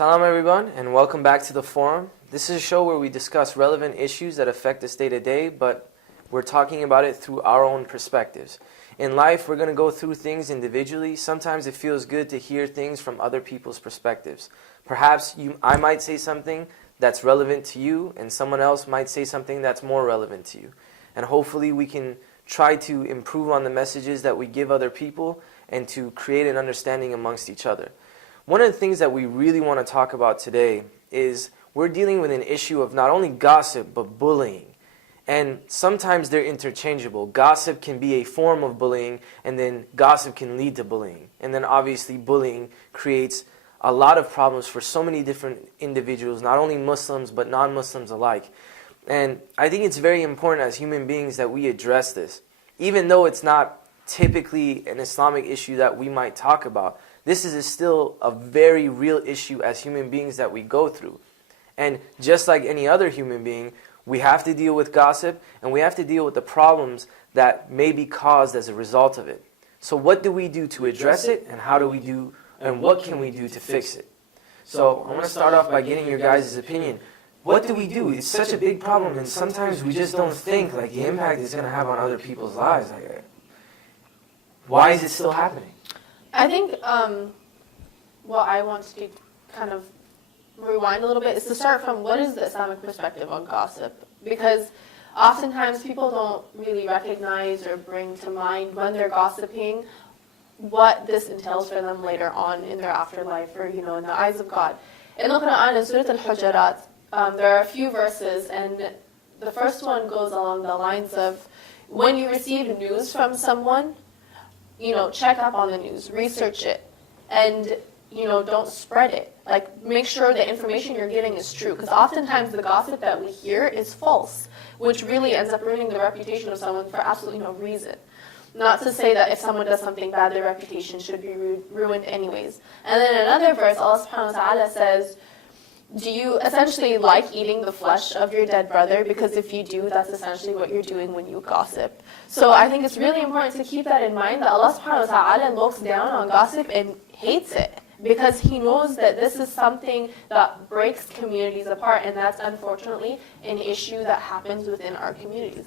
Salam everyone, and welcome back to the forum. This is a show where we discuss relevant issues that affect us day to day, but we're talking about it through our own perspectives. In life, we're going to go through things individually. Sometimes it feels good to hear things from other people's perspectives. Perhaps I might say something that's relevant to you, and someone else might say something that's more relevant to you. And hopefully we can try to improve on the messages that we give other people and to create an understanding amongst each other. One of the things that we really want to talk about today is we're dealing with an issue of not only gossip, but bullying. And sometimes they're interchangeable. Gossip can be a form of bullying, and then gossip can lead to bullying. And then obviously bullying creates a lot of problems for so many different individuals, not only Muslims, but non-Muslims alike. And I think it's very important as human beings that we address this. Even though it's not typically an Islamic issue that we might talk about, this is still a very real issue as human beings that we go through. And just like any other human being, we have to deal with gossip, and we have to deal with the problems that may be caused as a result of it. So what do we do to address it, and how do we do, and what can we do to fix it? So I want to start off by getting your guys' opinion. What do we do? It's such a big problem, and sometimes we just don't think like the impact it's going to have on other people's lives. Why is it still happening? I think what I want to kind of rewind a little bit is to start from what is the Islamic perspective on gossip? Because oftentimes people don't really recognize or bring to mind when they're gossiping what this entails for them later on in their afterlife or, in the eyes of God. In the Quran, in Surah Al-Hujurat, there are a few verses, and the first one goes along the lines of, when you receive news from someone, check up on the news, research it, and, don't spread it. Like, make sure the information you're getting is true, because oftentimes the gossip that we hear is false, which really ends up ruining the reputation of someone for absolutely no reason. Not to say that if someone does something bad, their reputation should be ruined anyways. And then in another verse, Allah subhanahu wa ta'ala says, do you essentially like eating the flesh of your dead brother? Because if you do, that's essentially what you're doing when you gossip. So I think it's really important to keep that in mind, that Allah subhanahu wa ta'ala looks down on gossip and hates it. Because He knows that this is something that breaks communities apart, and that's unfortunately an issue that happens within our communities.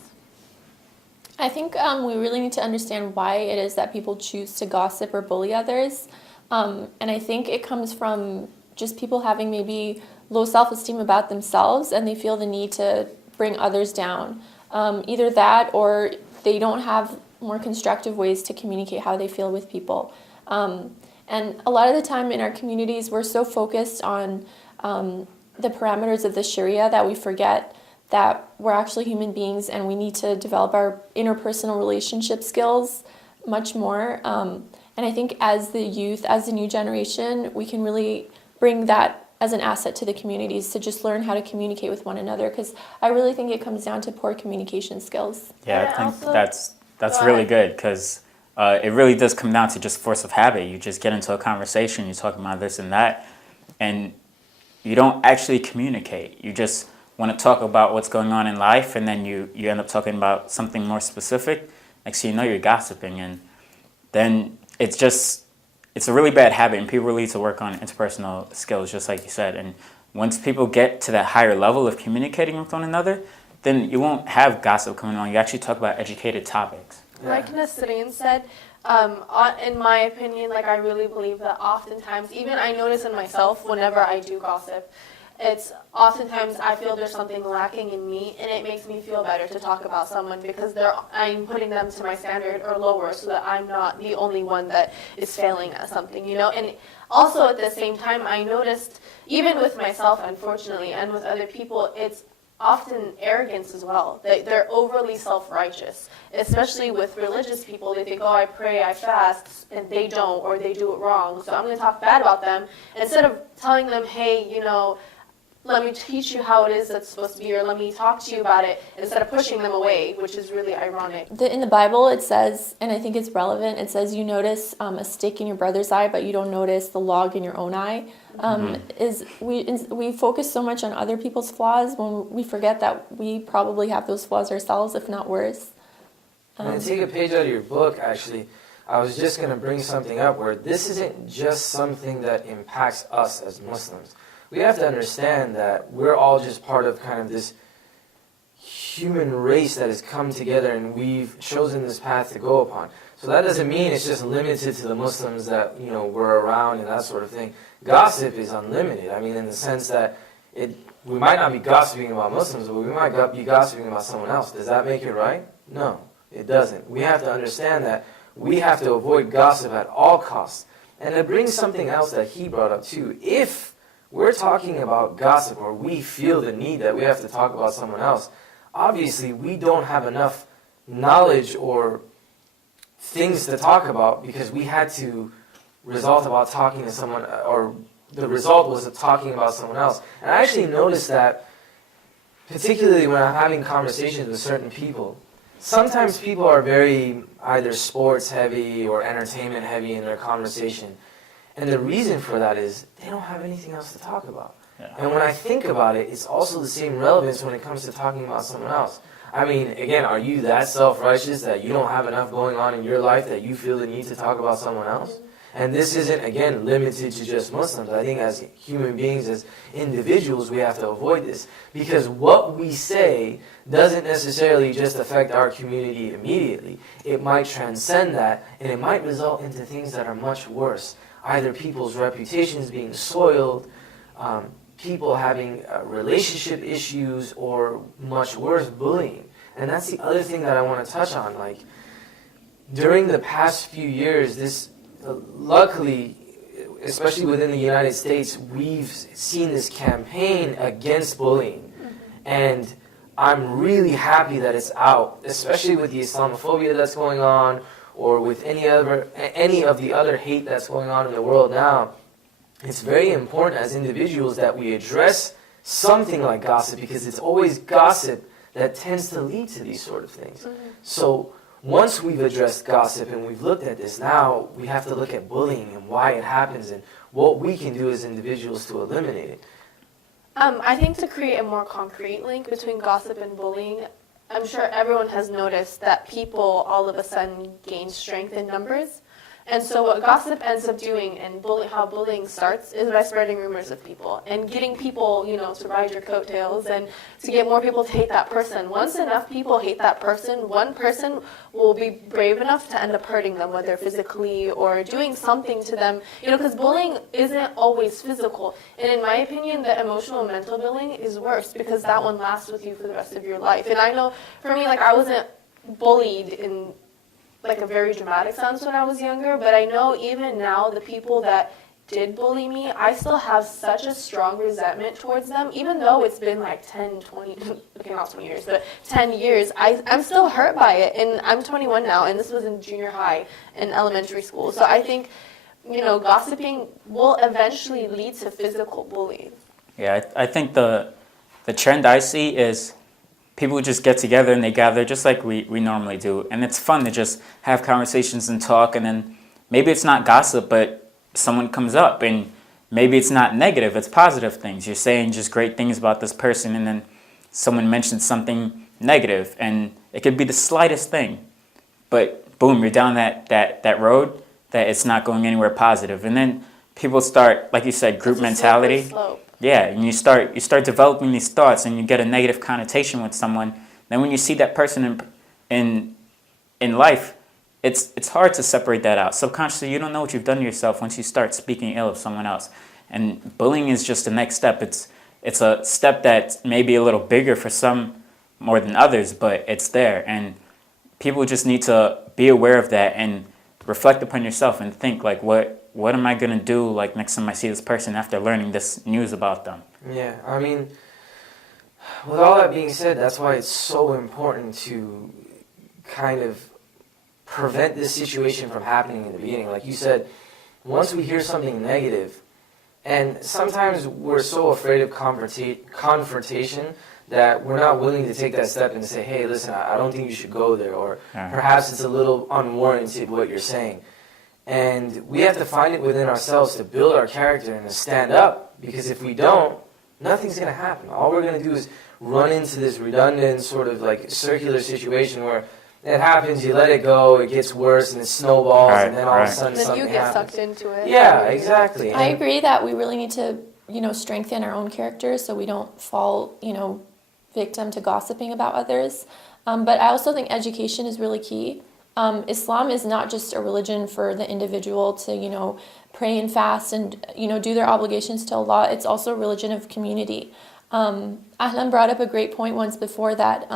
I think we really need to understand why it is that people choose to gossip or bully others. And I think it comes from just people having maybe low self-esteem about themselves, and they feel the need to bring others down. Either that, or they don't have more constructive ways to communicate how they feel with people. And a lot of the time in our communities, we're so focused on the parameters of the Sharia that we forget that we're actually human beings, and we need to develop our interpersonal relationship skills much more. And I think as the youth, as the new generation, we can really bring that as an asset to the communities, to just learn how to communicate with one another, because I really think it comes down to poor communication skills. Yeah, I think that's really good, because it really does come down to just force of habit. You just get into a conversation, you're talking about this and that, and you don't actually communicate. You just want to talk about what's going on in life, and then you end up talking about something more specific. Next thing you know, you're gossiping, and then it's a really bad habit, and people really need to work on interpersonal skills, just like you said. And once people get to that higher level of communicating with one another, then you won't have gossip coming on. You actually talk about educated topics. Like Nasreen said, in my opinion, I really believe that oftentimes, even I notice in myself whenever I do gossip, it's oftentimes I feel there's something lacking in me, and it makes me feel better to talk about someone because I'm putting them to my standard or lower, so that I'm not the only one that is failing at something, And also at the same time, I noticed, even with myself, unfortunately, and with other people, it's often arrogance as well. They're overly self-righteous, especially with religious people. They think, oh, I pray, I fast, and they don't, or they do it wrong, so I'm going to talk bad about them, instead of telling them, hey, let me teach you how it is that's supposed to be, or let me talk to you about it, instead of pushing them away, which is really ironic. In the Bible, it says, and I think it's relevant, it says you notice a stick in your brother's eye, but you don't notice the log in your own eye. We focus so much on other people's flaws when we forget that we probably have those flaws ourselves, if not worse. And take a page out of your book, actually. I was just going to bring something up where this isn't just something that impacts us as Muslims. We have to understand that we're all just part of kind of this human race that has come together and we've chosen this path to go upon. So that doesn't mean it's just limited to the Muslims that, were around and that sort of thing. Gossip is unlimited. I mean, in the sense that we might not be gossiping about Muslims, but we might be gossiping about someone else. Does that make it right? No, it doesn't. We have to understand that we have to avoid gossip at all costs. And it brings something else that he brought up too. If we're talking about gossip or we feel the need that we have to talk about someone else, obviously we don't have enough knowledge or things to talk about because we had to result about talking to someone, or the result was of talking about someone else. And I actually noticed that, particularly when I'm having conversations with certain people, sometimes people are very either sports heavy or entertainment heavy in their conversation. And the reason for that is they don't have anything else to talk about. Yeah. And when I think about it, it's also the same relevance when it comes to talking about someone else. I mean, again, are you that self-righteous that you don't have enough going on in your life that you feel the need to talk about someone else? And this isn't, again, limited to just Muslims. I think as human beings, as individuals, we have to avoid this. Because what we say doesn't necessarily just affect our community immediately. It might transcend that, and it might result into things that are much worse. Either people's reputations being soiled, people having relationship issues, or much worse, bullying. And that's the other thing that I want to touch on. Like, during the past few years, luckily, especially within the United States, we've seen this campaign against bullying. And I'm really happy that it's out, especially with the Islamophobia that's going on, or with any of the other hate that's going on in the world now. It's very important as individuals that we address something like gossip, because it's always gossip that tends to lead to these sort of things. So once we've addressed gossip and we've looked at this, now we have to look at bullying and why it happens and what we can do as individuals to eliminate it. I think to create a more concrete link between gossip and bullying, I'm sure everyone has noticed that people all of a sudden gain strength in numbers. And so what gossip ends up doing, and how bullying starts, is by spreading rumors of people and getting people, to ride your coattails and to get more people to hate that person. Once enough people hate that person, one person will be brave enough to end up hurting them, whether physically or doing something to them. Because bullying isn't always physical. And in my opinion, the emotional and mental bullying is worse, because that one lasts with you for the rest of your life. And I know, for me, I wasn't bullied in a very dramatic sense when I was younger, but I know even now the people that did bully me, I still have such a strong resentment towards them, even though it's been 10, 20, okay, not 20 years, but 10 years, I'm still hurt by it, and I'm 21 now, and this was in junior high and elementary school, so I think, gossiping will eventually lead to physical bullying. Yeah, I think the trend I see is people just get together and they gather just like we normally do. And it's fun to just have conversations and talk. And then maybe it's not gossip, but someone comes up. And maybe it's not negative, it's positive things. You're saying just great things about this person, and then someone mentions something negative. And it could be the slightest thing. But boom, you're down that road that it's not going anywhere positive. And then people start, like you said, group mentality. Slope. Yeah, and you start developing these thoughts, and you get a negative connotation with someone. Then when you see that person in life, it's hard to separate that out. Subconsciously, you don't know what you've done to yourself once you start speaking ill of someone else. And bullying is just the next step. It's a step that's maybe a little bigger for some more than others, but it's there. And people just need to be aware of that and reflect upon yourself and think what am I going to do next time I see this person after learning this news about them? Yeah, I mean, with all that being said, that's why it's so important to kind of prevent this situation from happening in the beginning. Like you said, once we hear something negative, and sometimes we're so afraid of confrontation that we're not willing to take that step and say, hey, listen, I don't think you should go there, or perhaps it's a little unwarranted what you're saying. And we have to find it within ourselves to build our character and to stand up, because if we don't, nothing's going to happen. All we're going to do is run into this redundant sort of circular situation where it happens, you let it go, it gets worse, and it snowballs, Right, and then all of a right. sudden Then something you get happens. sucked into it. Yeah, exactly. I And- agree that we really need to, strengthen our own character so we don't fall, victim to gossiping about others. But I also think education is really key. Islam is not just a religion for the individual to, pray and fast and, do their obligations to Allah. It's also a religion of community. Ahlan brought up a great point once before that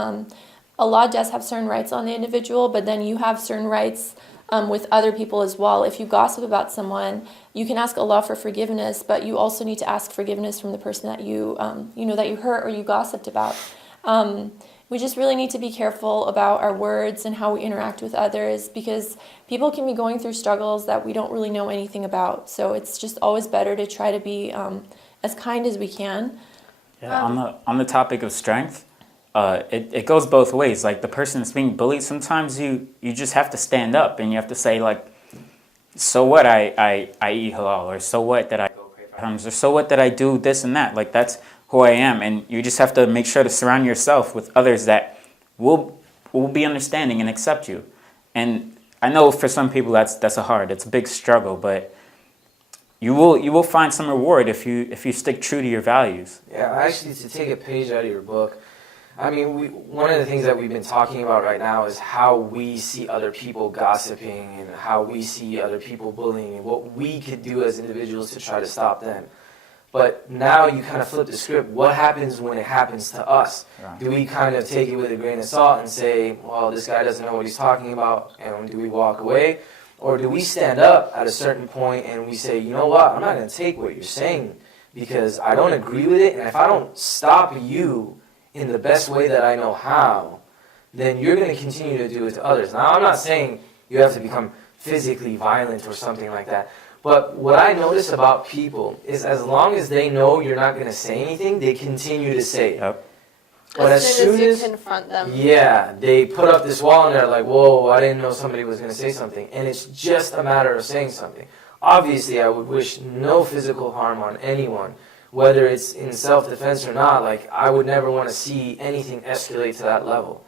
Allah does have certain rights on the individual, but then you have certain rights with other people as well. If you gossip about someone, you can ask Allah for forgiveness, but you also need to ask forgiveness from the person that that you hurt or you gossiped about. We just really need to be careful about our words and how we interact with others, because people can be going through struggles that we don't really know anything about. So it's just always better to try to be as kind as we can. Yeah, on the topic of strength, it goes both ways. Like the person that's being bullied, sometimes you just have to stand up and you have to say like, so what I eat halal, or so what that I go pray for Hams, or so what that I do this and that. Like that's who I am, and you just have to make sure to surround yourself with others that will be understanding and accept you. And I know for some people it's a big struggle, but you will find some reward if you stick true to your values. Yeah, actually, to take a page out of your book, I mean, one of the things that we've been talking about right now is how we see other people gossiping and how we see other people bullying and what we could do as individuals to try to stop them. But now you kind of flip the script. What happens when it happens to us? Right. Do we kind of take it with a grain of salt and say, well, this guy doesn't know what he's talking about, and do we walk away? Or do we stand up at a certain point and we say, you know what, I'm not going to take what you're saying because I don't agree with it, and if I don't stop you in the best way that I know how, then you're going to continue to do it to others. Now, I'm not saying you have to become physically violent or something like that, but what I notice about people is as long as they know you're not going to say anything, they continue to say it. Yep. But as soon as you confront them. Yeah, they put up this wall and they're like, whoa, I didn't know somebody was going to say something. And it's just a matter of saying something. Obviously, I would wish no physical harm on anyone, whether it's in self-defense or not. Like, I would never want to see anything escalate to that level.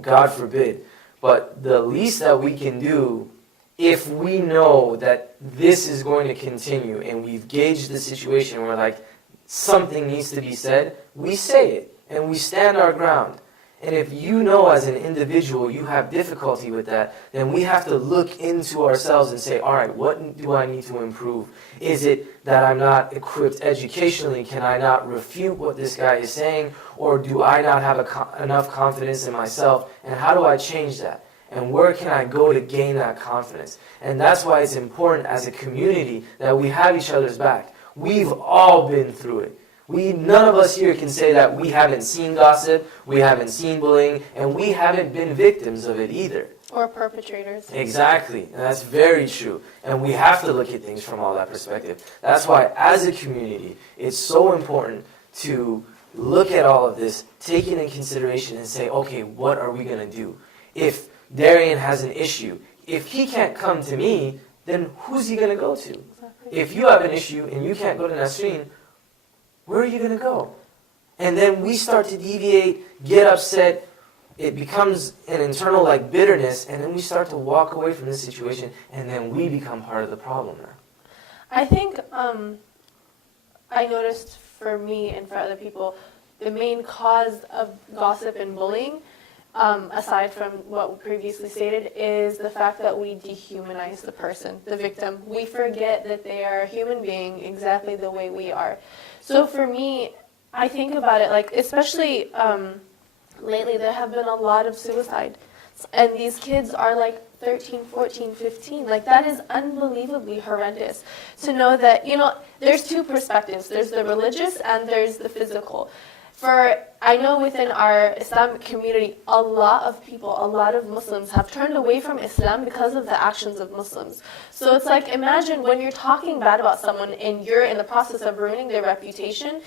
God forbid. But the least that we can do, if we know that this is going to continue and we've gauged the situation where, like, something needs to be said, we say it. And we stand our ground. And if you know as an individual you have difficulty with that, then we have to look into ourselves and say, all right, what do I need to improve? Is it that I'm not equipped educationally? Can I not refute what this guy is saying? Or do I not have enough confidence in myself? And how do I change that? And where can I go to gain that confidence? And that's why it's important as a community that we have each other's back. We've all been through it. None of us here can say that we haven't seen gossip, we haven't seen bullying, and we haven't been victims of it either. Or perpetrators. Exactly, and that's very true. And we have to look at things from all that perspective. That's why, as a community, it's so important to look at all of this, take it in consideration, and say, okay, what are we going to do? If Darian has an issue, if he can't come to me, then who's he going to go to? Exactly. If you have an issue and you can't go to Nasreen, where are you going to go? And then we start to deviate, get upset. It becomes an internal bitterness, and then we start to walk away from this situation, and then we become part of the problem now. I think I noticed for me and for other people, the main cause of gossip and bullying, aside from what we previously stated, is the fact that we dehumanize the person, the victim. We forget that they are a human being exactly the way we are. So for me, I think about it, especially lately there have been a lot of suicide. And these kids are 13, 14, 15. That is unbelievably horrendous to know that, there's two perspectives. There's the religious and there's the physical. I know within our Islamic community, a lot of people, a lot of Muslims have turned away from Islam because of the actions of Muslims. So it's imagine when you're talking bad about someone and you're in the process of ruining their reputation,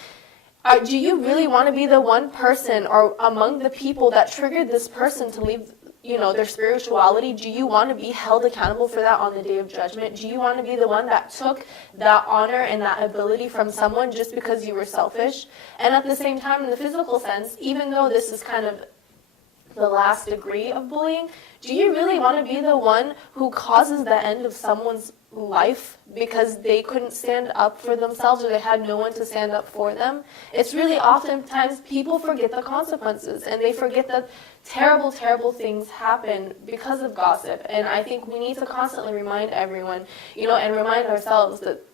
do you really want to be the one person or among the people that triggered this person to leave their spirituality? Do you want to be held accountable for that on the Day of Judgment? Do you want to be the one that took that honor and that ability from someone just because you were selfish? And at the same time, in the physical sense, even though this is kind of the last degree of bullying, do you really want to be the one who causes the end of someone's life because they couldn't stand up for themselves or they had no one to stand up for them? It's really oftentimes people forget the consequences and they forget that terrible, terrible things happen because of gossip. And I think we need to constantly remind everyone, and remind ourselves that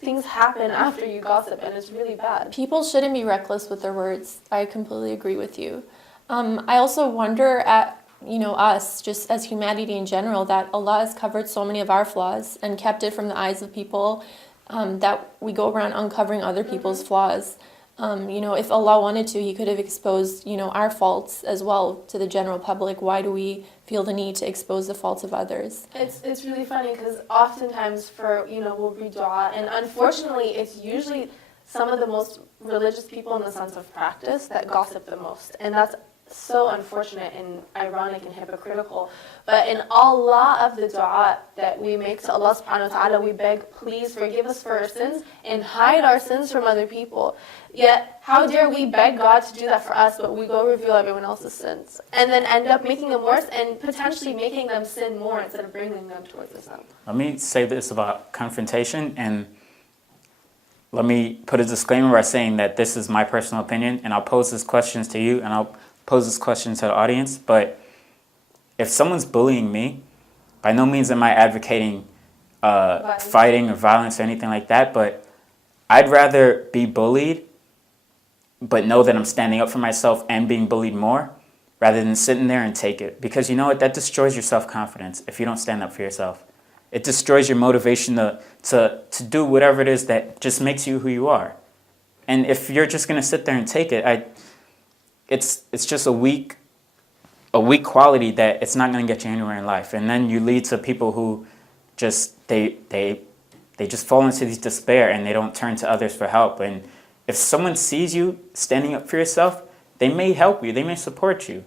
things happen after you gossip and it's really bad. People shouldn't be reckless with their words. I completely agree with you. I also wonder at us, just as humanity in general, that Allah has covered so many of our flaws and kept it from the eyes of people, that we go around uncovering other people's flaws. If Allah wanted to, He could have exposed, our faults as well to the general public. Why do we feel the need to expose the faults of others? It's really funny because oftentimes we'll read dua, and unfortunately it's usually some of the most religious people in the sense of practice that gossip the most. And that's so unfortunate and ironic and hypocritical. But in Allah of the dua that we make to Allah subhanahu wa ta'ala, we beg, please forgive us for our sins and hide our sins from other people. Yet, how dare we beg God to do that for us, but we go reveal everyone else's sins and then end up making them worse and potentially making them sin more instead of bringing them towards the sin. Let me say this about confrontation, and let me put a disclaimer by saying that this is my personal opinion, and I'll pose these questions to you, and I'll pose this question to the audience. But if someone's bullying me, by no means am I advocating fighting or violence or anything like that, but I'd rather be bullied but know that I'm standing up for myself and being bullied more rather than sitting there and take it. Because you know what? That destroys your self-confidence if you don't stand up for yourself. It destroys your motivation to do whatever it is that just makes you who you are. And if you're just going to sit there and take it, it's just a weak quality that it's not going to get you anywhere in life. And then you lead to people who just they just fall into these despair and they don't turn to others for help. And if someone sees you standing up for yourself, they may help you, they may support you.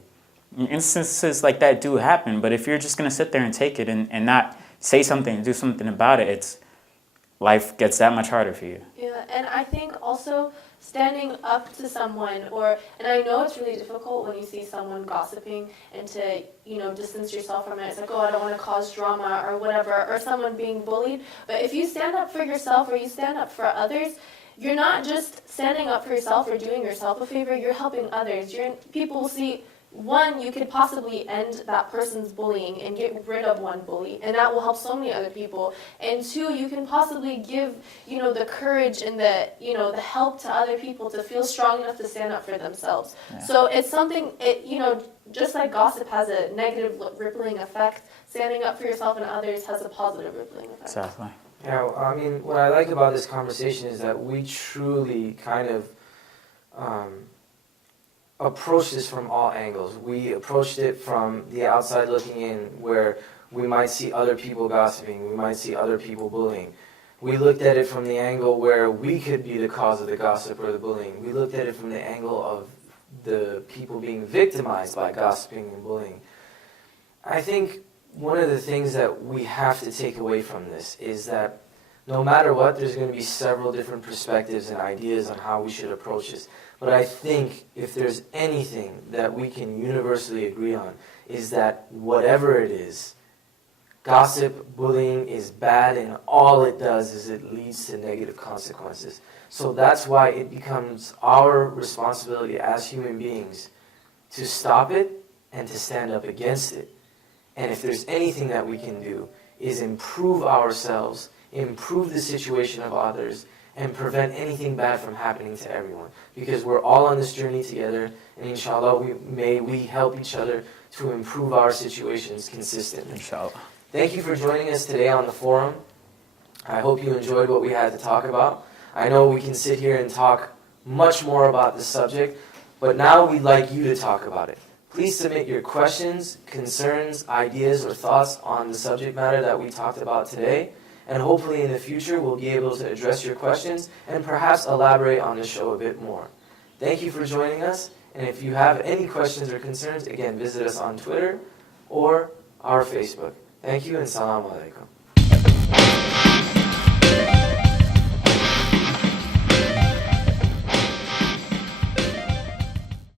Instances like that do happen, but if you're just going to sit there and take it and not say something and do something about it, life gets that much harder for you. Yeah, and I think also standing up to someone, and I know it's really difficult when you see someone gossiping and to, distance yourself from it. It's like, oh, I don't want to cause drama or whatever, or someone being bullied. But if you stand up for yourself or you stand up for others, you're not just standing up for yourself or doing yourself a favor, you're helping others. People will see, one, you could possibly end that person's bullying and get rid of one bully, and that will help so many other people. And two, you can possibly give, the courage and the help to other people to feel strong enough to stand up for themselves. Yeah. So it's something, just like gossip has a negative rippling effect, standing up for yourself and others has a positive rippling effect. Exactly. Yeah, I mean, what I like about this conversation is that we truly kind of approach this from all angles. We approached it from the outside looking in, where we might see other people gossiping, we might see other people bullying. We looked at it from the angle where we could be the cause of the gossip or the bullying. We looked at it from the angle of the people being victimized by gossiping and bullying. I think one of the things that we have to take away from this is that no matter what, there's going to be several different perspectives and ideas on how we should approach this. But I think if there's anything that we can universally agree on is that whatever it is, gossip, bullying is bad, and all it does is it leads to negative consequences. So that's why it becomes our responsibility as human beings to stop it and to stand up against it. And if there's anything that we can do is improve ourselves, improve the situation of others, and prevent anything bad from happening to everyone. Because we're all on this journey together, and inshallah, we help each other to improve our situations consistently. Inshallah. Thank you for joining us today on the forum. I hope you enjoyed what we had to talk about. I know we can sit here and talk much more about this subject, but now we'd like you to talk about it. Please submit your questions, concerns, ideas, or thoughts on the subject matter that we talked about today. And hopefully in the future we'll be able to address your questions and perhaps elaborate on the show a bit more. Thank you for joining us. And if you have any questions or concerns, again, visit us on Twitter or our Facebook. Thank you and Assalamu alaikum.